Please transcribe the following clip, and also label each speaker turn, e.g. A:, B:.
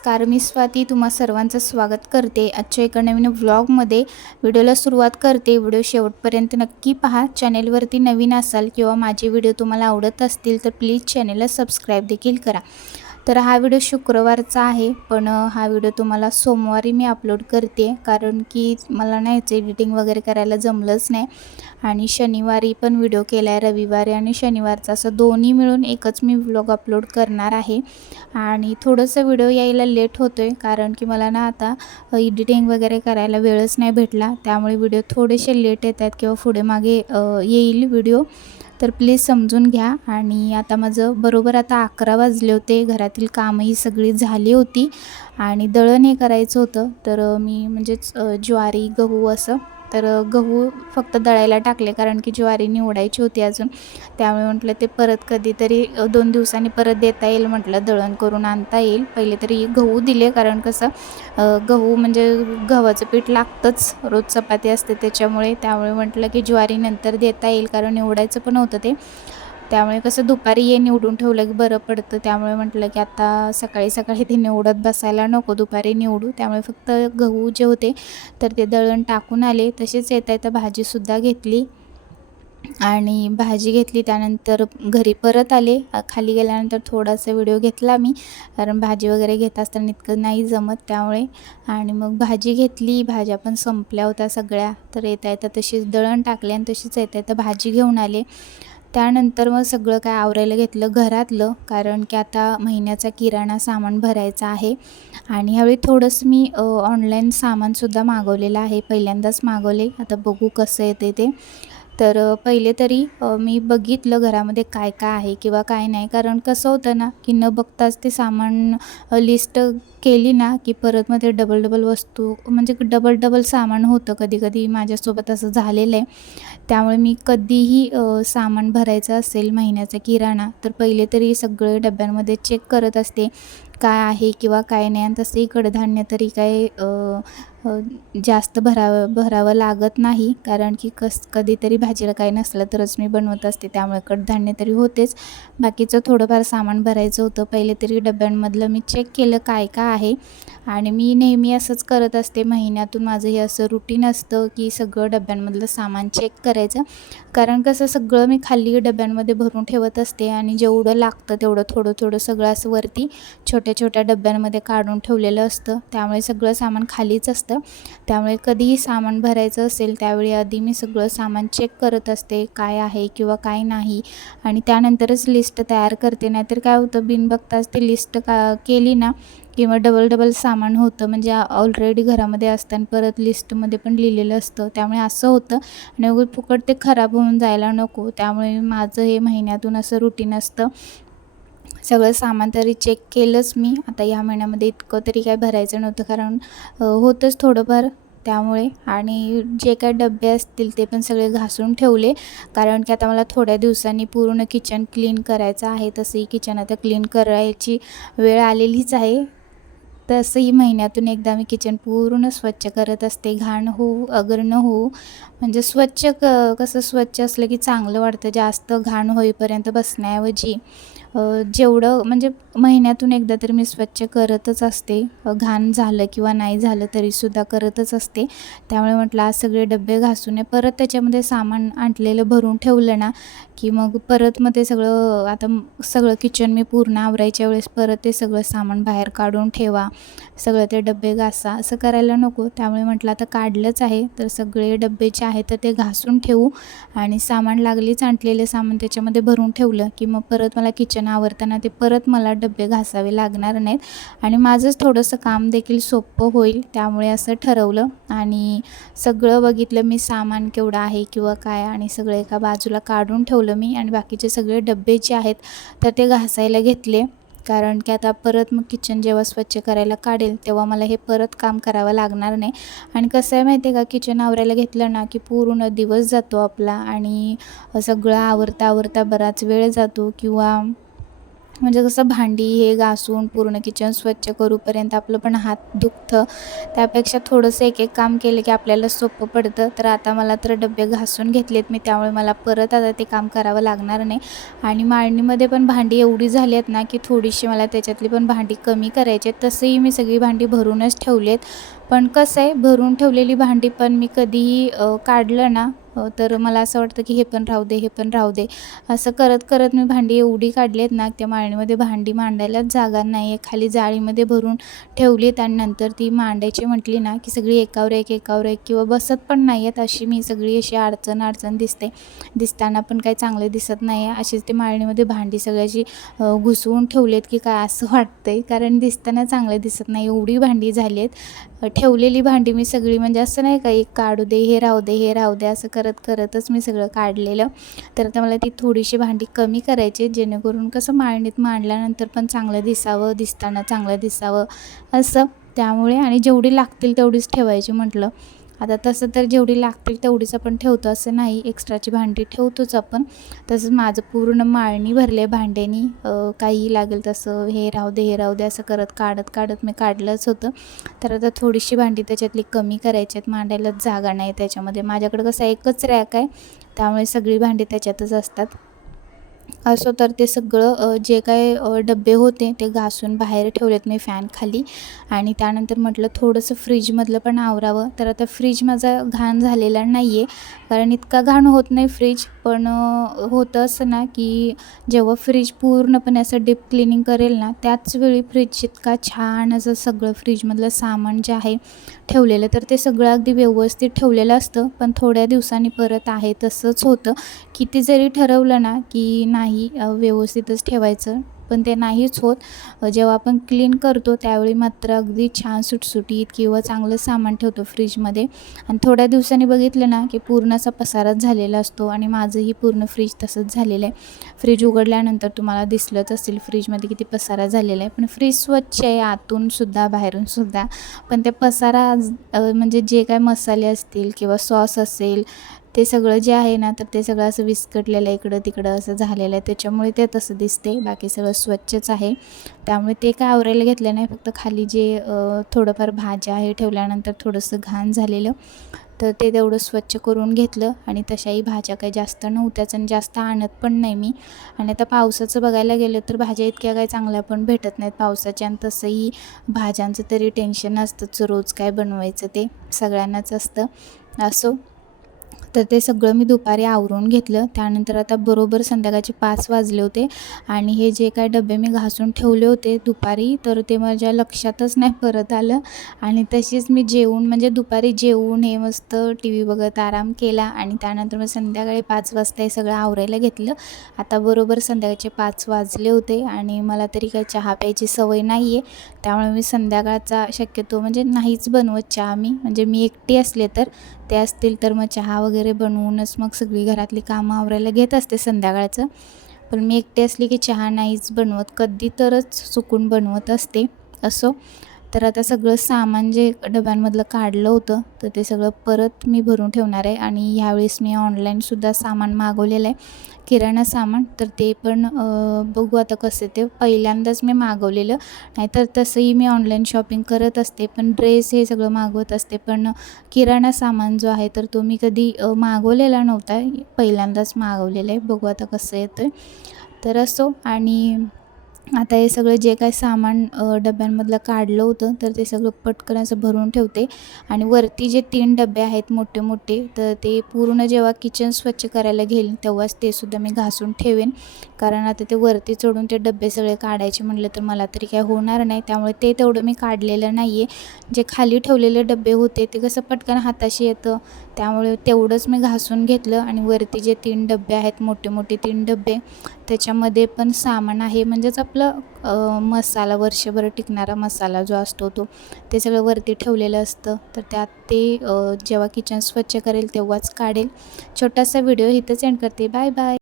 A: नमस्कार मी स्वाती तुम्हा सर्वांचं स्वागत करते. आजच्या एका नवीन व्लॉगमध्ये व्हिडिओला सुरुवात करते. व्हिडिओ शेवटपर्यंत नक्की पहा. चॅनेलवरती नवीन असाल किंवा माझे व्हिडिओ तुम्हाला आवडत असतील तर प्लीज चॅनेलला सबस्क्राईब देखील करा. तर हा व्हिडिओ शुक्रवारचा आहे पण हा व्हिडिओ तुम्हाला सोमवारी मी अपलोड करते. कारण की मला नाही याचं एडिटिंग वगैरे करायला जमलंच नाही. आणि शनिवारी पण व्हिडिओ केला आहे रविवारी आणि शनिवारचा. असं दोन्ही मिळून एकच मी व्लॉग अपलोड करणार आहे. आणि थोडंसं व्हिडिओ यायला लेट होतो आहे कारण की मला ना आता एडिटिंग वगैरे करायला वेळच नाही भेटला. त्यामुळे व्हिडिओ थोडेसे लेट येत आहेत किंवा पुढे मागे येईल व्हिडिओ तर प्लीज समजून घ्या. आणि आता माझं बरोबर आता अकरा वाजले होते. घरातील कामही सगळी झाली होती. आणि दळण हे करायचं होतं. तर मी म्हणजेच ज्वारी गहू असं तर गहू फक्त दळायला टाकले कारण की ज्वारी निवडायची होती अजून. त्यामुळे म्हटलं ते परत कधीतरी दोन दिवसांनी परत देता येईल म्हटलं दळण करून आणता येईल. पहिले तरी गहू दिले कारण कसं गहू म्हणजे गव्हाचं पीठ लागतंच. रोज चपाती असते त्याच्यामुळे. त्यामुळे म्हटलं की ज्वारी नंतर देता येईल कारण निवडायचं पण होतं ते. त्यामुळे कसं दुपारी ये निवडून ठेवलं की बरं पडतं. त्यामुळे म्हटलं की आता सकाळी सकाळी ते निवडत बसायला नको दुपारी निवडू. त्यामुळे फक्त गहू जे होते तर ते दळण टाकून आले. तसेच येता येता भाजीसुद्धा घेतली. आणि भाजी घेतली त्यानंतर घरी परत आले. खाली गेल्यानंतर थोडासा व्हिडिओ घेतला मी. कारण भाजी वगैरे घेत असताना इतकं नाही जमत त्यामुळे. आणि मग भाजी घेतली. भाज्या पण संपल्या होत्या सगळ्या. तर येता येता तशीच दळण टाकले आणि तशीच येता येता भाजी घेऊन आले. त्यानंतर मग सगळं काय आवरायला घेतलं घरातलं कारण की आता महिन्याचा किराणा सामान भरायचा आहे. आणि ह्यावेळी थोडंसं मी ऑनलाईन सामानसुद्धा मागवलेलं आहे. पहिल्यांदाच मागवले. आता बघू कसं येते ते. तर पहिले तरी मी बघितलं घरामध्ये काय काय आहे किंवा काय नाही. कारण कसं होतं ना की न बघताच ते सामान लिस्ट केली ना की परत मग ते डबल डबल वस्तू म्हणजे डबल डबल सामान होतं कधी कधी माझ्यासोबत असं झालेलं आहे. त्यामुळे मी कधीही सामान भरायचं असेल महिन्याचा किराणा तर पहिले तरी सगळे डब्यांमध्ये चेक करत असते काय आहे किंवा काय नाही. आणि तसंही कडधान्य तरी काय जास्त भरावं भरावं लागत नाही. कारण की कस कधीतरी भाजीला काही नसलं तरच मी बनवत असते. त्यामुळे कडधान्य तरी होतेच. बाकीचं थोडंफार सामान भरायचं होतं. पहिले तरी डब्यांमधलं मी चेक केलं काय काय आहे. आणि मी नेहमी असंच करत असते. महिन्यातून माझं हे असं रुटीन असतं की सगळं डब्यांमधलं सामान चेक करायचं. कारण कसं सगळं मी खाली डब्यांमध्ये भरून ठेवत असते. आणि जेवढं लागतं तेवढं थोडं थोडं सगळं असं वरती छोट्या छोट्या डब्यांमध्ये काढून ठेवलेलं असतं. त्यामुळे सगळं सामान खालीच असतं. त्यामुळे कधीही सामान भरायचं असेल त्यावेळी आधी मी सगळं सामान चेक करत असते काय आहे किंवा काय नाही. आणि त्यानंतरच लिस्ट तयार करते. नाहीतर काय होतं बिन बघताच ती लिस्ट का केली ना किंवा डबल डबल सामान होतं. म्हणजे ऑलरेडी घरामध्ये असतं आणि परत लिस्टमध्ये पण लिहिलेलं असतं. त्यामुळे असं होतं. आणि फुकट ते खराब होऊन जायला नको. त्यामुळे माझं हे महिन्यातून असं रुटीन असतं. सगळं सामान तरी चेक केलंच मी. आता या महिन्यामध्ये इतकं तरी काय भरायचं नव्हतं कारण होतंच थोडंफार त्यामुळे. आणि जे काय डबे असतील ते पण सगळे घासून ठेवले. कारण की आता मला थोड्या दिवसांनी पूर्ण किचन क्लीन करायचं आहे. तसंही किचन आता क्लीन करायची वेळ आलेलीच आहे. तसंही महिन्यातून एकदा मी किचन पूर्ण स्वच्छ करत असते. घाण होऊ अगर न होऊ. म्हणजे स्वच्छ क कसं स्वच्छ असलं की चांगलं वाटतं. जास्त घाण होईपर्यंत बसण्याऐवजी. जेवढं म्हणजे महिन्यातून एकदा तरी मी स्वच्छ करतच असते. घाण झालं किंवा नाही झालं तरीसुद्धा करतच असते. त्यामुळे म्हटलं आज सगळे डबे घासून परत त्याच्यामध्ये सामान आणलेलं भरून ठेवलं ना की मग परत मग ते सगळं आता सगळं किचन मी पूर्ण आवरायच्या वेळेस परत ते सगळं सामान बाहेर काढून ठेवा. सगळं ते डबे घासा. असं करायला नको. त्यामुळे म्हटलं आता काढलंच आहे. तर सगळे डबे जे आहेत तर ते घासून ठेवू. आणि सामान लागलीच आणलेले सामान त्याच्यामध्ये भरून ठेवलं की मग परत मला किचन आवरताना ते परत मला डबे घासावे लागणार नाहीत. आणि माझंच थोडंसं काम देखील सोपं होईल त्यामुळे असं ठरवलं. आणि सगळं बघितलं मी सामान केवढं आहे किंवा काय आणि सगळं एका बाजूला काढून ठेवलं मी. आणि बाकीचे सगळे डबे जे आहेत तर ते घासायला घेतले. कारण की आता परत मग किचन जेव्हा स्वच्छ करायला काढेल तेव्हा मला हे परत काम करावं लागणार नाही. आणि कसं आहे माहिती आहे का किचन आवरायला घेतलं ना की पूर्ण दिवस जातो आपला आणि सगळं आवरता आवरता बराच वेळ जातो किंवा म्हणजे कसं भांडी हे घासून पूर्ण किचन स्वच्छ करूपर्यंत आपलं पण हात दुखतं. त्यापेक्षा थोडंसं एक एक काम केलं की आपल्याला सोपं पडतं. तर आता मला तर डबे घासून घेतलेत मी त्यामुळे मला परत आता ते काम करावं लागणार नाही. आणि माळणीमध्ये पण भांडी एवढी झाली आहेत ना की थोडीशी मला त्याच्यातली पण भांडी कमी करायची आहेत. तसंही मी सगळी भांडी भरूनच ठेवली आहेत. पण कसं आहे भरून ठेवलेली भांडी पण मी कधीही काढलं ना तर मला असं वाटतं की हे पण राहू दे हे पण राहू दे. असं करत करत मी भांडी एवढी काढली आहेत ना त्या माळणीमध्ये भांडी मांडायलाच जागा नाही आहे खाली जाळीमध्ये भरून ठेवली आहेत आणि नंतर ती मांडायची म्हटली ना की सगळी एकावर एक एकावर एक किंवा बसत पण नाही आहेत अशी मी सगळी अशी अडचण अडचण दिसते. दिसताना पण काही चांगले दिसत नाही आहे अशीच ते माळणीमध्ये भांडी सगळ्याची घुसवून ठेवलेत की काय असं वाटतंय. कारण दिसताना चांगले दिसत नाही एवढी भांडी झाली आहेत ठेवलेली भांडी मी सगळी म्हणजे असं नाही का एक काढू दे हे राहू दे हे राहू दे असं करत करतच मी सगळं काढलेलं. तर आता मला ती थोडीशी भांडी कमी करायची जेणेकरून कसं मांडणीत मांडल्यानंतर पण चांगलं दिसावं दिसताना चांगलं दिसावं असं त्यामुळे आणि जेवढी लागतील तेवढीच ठेवायची म्हटलं. आता तसं तर जेवढी लागतील तेवढीच आपण ठेवतो असं नाही. एक्स्ट्राची भांडी ठेवतोच आपण. तसंच माझं पूर्ण माळणी भरले भांड्यानी. काही लागेल तसं हे राहू दे हे राहू दे असं करत काढत काढत मी काढलंच होतं. तर आता थोडीशी भांडी त्याच्यातली कमी करायची आहेत. मांडायलाच जागा नाही त्याच्यामध्ये. माझ्याकडं कसं एकच रॅक आहे. त्यामुळे सगळी भांडी त्याच्यातच असतात. असो तर ते सगळं जे काय डबे होते ते घासून बाहेर ठेवलेत मी फॅन खाली. आणि त्यानंतर म्हटलं थोडंसं फ्रीजमधलं पण आवरावं. तर आता फ्रीज माझा घाण झालेला नाही आहे कारण इतका घाण होत नाही फ्रीज पण होतं असं ना की जेव्हा फ्रीज पूर्णपणे असं डीप क्लिनिंग करेल ना त्याच वेळी फ्रीज इतका छान असं सगळं फ्रीजमधलं सामान जे आहे ठेवलेलं तर ते सगळं अगदी व्यवस्थित ठेवलेलं असतं. पण थोड्या दिवसांनी परत आहे तसंच होतं. किती जरी ठरवलं ना की नाही व्यवस्थितच ठेवायचं. पण ते नाहीच होत. जेव्हा आपण क्लीन करतो त्यावेळी मात्र अगदी छान सुटसुटीत किंवा चांगलं सामान ठेवतो फ्रीजमध्ये आणि थोड्या दिवसांनी बघितलं ना की पूर्ण असा पसाराच झालेला असतो आणि माझंही पूर्ण फ्रीज तसंच झालेलं आहे. फ्रीज उघडल्यानंतर तुम्हाला दिसलंच असेल फ्रीजमध्ये किती पसारा झालेला आहे. पण फ्रीज स्वच्छ आहे आतूनसुद्धा बाहेरूनसुद्धा पण ते पसारा म्हणजे जे काय मसाले असतील किंवा सॉस असेल ते सगळं जे आहे ना तर ते सगळं असं विस्कटलेलं आहे इकडं तिकडं असं झालेलं आहे. त्याच्यामुळे ते तसं दिसते बाकी सगळं स्वच्छच आहे. त्यामुळे ते काय आवरायला घेतलं नाही. फक्त खाली जे थोडंफार भाज्या आहे ठेवल्यानंतर थोडंसं घाण झालेलं. तर ते तेवढं स्वच्छ करून घेतलं आणि तशाही भाज्या काही जास्त नव्हत्याच आणि जास्त आणत पण नाही मी. आणि आता पावसाचं बघायला गेलं तर भाज्या इतक्या काही चांगल्या पण भेटत नाहीत पावसाच्या आणि तसंही भाज्यांचं तरी टेन्शन असतंच रोज काय बनवायचं ते सगळ्यांनाच असतं. असो. तर ते सगळं मी दुपारी आवरून घेतलं. त्यानंतर आता बरोबर संध्याकाळचे पाच वाजले होते आणि हे जे काय डबे मी घासून ठेवले होते दुपारी तर ते माझ्या लक्षातच नाही परत आलं. आणि तशीच मी जेवून म्हणजे दुपारी जेवून हे मस्त टी व्ही बघत आराम केला आणि त्यानंतर मग संध्याकाळी पाच वाजता हे सगळं आवरायला घेतलं. आता बरोबर संध्याकाळचे पाच वाजले होते आणि मला तरी काही चहा प्यायची सवय नाही आहे त्यामुळे मी संध्याकाळचा शक्यतो म्हणजे नाहीच बनवत चहा मी. म्हणजे मी एकटी असले तर ते असतील तर मग चहा वगैरे वगैरे बनवूनच मग सगळी घरातली कामं आवरायला घेत असते संध्याकाळचं. पण मी एकटी असली की चहा नाहीच बनवत कधी तरच चुकून बनवत असते असो. तर आता सगळं सामान जे डब्यांमधलं काढलं होतं तर ते सगळं परत मी भरून ठेवणार आहे. आणि ह्यावेळेस मी ऑनलाईनसुद्धा सामान मागवलेलं आहे. किराणा सामान. तर ते पण बघू आता कसं ते. पहिल्यांदाच मी मागवलेलं. नाहीतर तसंही मी ऑनलाईन शॉपिंग करत असते पण ड्रेस हे सगळं मागवत असते. पण किराणा सामान जो आहे तर तो मी कधी मागवलेला नव्हता. पहिल्यांदाच मागवलेला आहे. बघू आता कसं येतं तर असो. आणि आता हे सगळं जे काय सामान डब्यांमधलं काढलं होतं तर ते सगळं पटकन असं भरून ठेवते. आणि वरती जे तीन डबे आहेत मोठे मोठे तर ते पूर्ण जेव्हा किचन स्वच्छ करायला घेईल तेव्हाच ते सुद्धा मी घासून ठेवेन. कारण आता ते वरती चढून ते डबे सगळे काढायचे म्हटलं तर मला तरी काय होणार नाही. त्यामुळे ते तेवढं मी काढलेलं नाही आहे जे खाली ठेवलेले डबे होते ते कसं पटकन हाताशी येतं त्यामुळे तेवढंच मी घासून घेतलं. आणि वरती जे तीन डबे आहेत मोठे मोठे तीन डबे त्याच्यामध्ये पण सामान आहे. म्हणजेच आपलं आपलं मसाला वर्षभर टिकणारा मसाला जो असतो तो ते सगळं वरती ठेवलेलं असतं. तर त्यात ते जेव्हा किचन स्वच्छ करेल तेव्हाच काढेल. छोटासा व्हिडिओ इथंच एंड करते. Bye bye